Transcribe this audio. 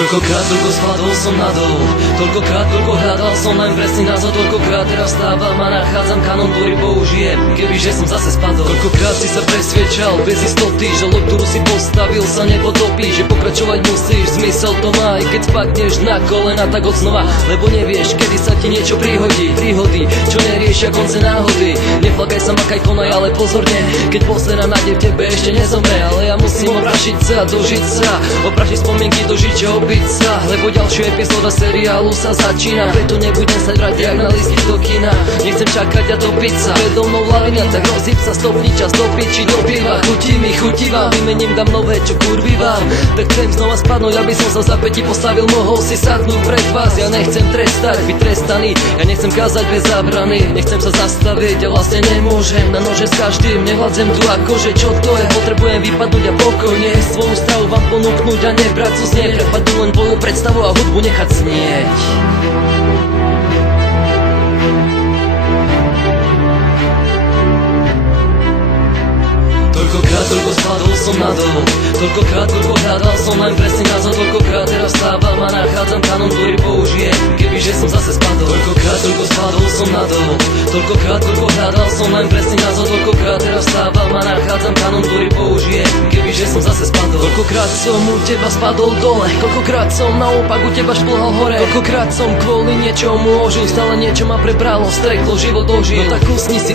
Toľkokrát, toľko spadol som nadol, toľkokrát, toľko hľadal som len presný názor. Toľkokrát teraz vstávam a nachádzam kanon, ktorý použijem, kebyže som zase spadol. Toľkokrát si sa presvedčal bez istoty, že loď, ktorú si postavil, sa nepotopí, že pokračovať musíš, zmysel to má, aj keď spadneš na kolena, tak odznova, lebo nevieš, kedy sa ti niečo prihodí. Príhody, čo neriešia konce náhody. Neplakaj sa, makaj, konaj, ale pozorne, keď posledná nádej v tebe ešte nezomre. Ale ja musím oprašiť sa, dožiť sa, oprašiť spomienky, dožiť, že obiť sa, lebo ďalšia epizóda seriálu sa začína. Preto nebudem sa brať jak na lístky do kina. Nechcem čakať a topiť sa, predo mnou lavina, tak rozhyb sa, stopni čas, topiť či do piva. Chutí vám, vymením, dám nové, čo kurví vám. Tak chcem znova spadnúť, aby som sa za päti postavil, mohol si sadnúť pred vás. Ja nechcem trestať, byť trestaný, ja nechcem kázať bez zábrany. Nechcem sa zastaviť, ja vlastne nemôžem na nože s každým, nevládzem tu akože, čo to je. Potrebujem vypadnúť a pokojne svoju stravu vám ponúknuť a nebrať co znie. Prepadnú len tvoju predstavu a hudbu nechať snieť. Toľkokrát, toľko spadol som nadol, toľkokrát, toľko hľadal som len presný názor. Toľkokrát teraz vstávam a nachádzam kanon, ktorý použijem, kebyže som zase spadol. Toľkokrát, toľko spadol som nadol, toľkokrát, toľko hľadal som len presný názor. Toľkokrát teraz vstávam a nachádzam kanon, ktorý použijem, kebyže som zase spadol. Koľkokrát som u teba spadol dole, koľkokrát som naopak u teba šplhal hore. Koľkokrát som kvôli niečomu ožil, stále niečo ma prebralo, streklo, život ožil. No tak usni si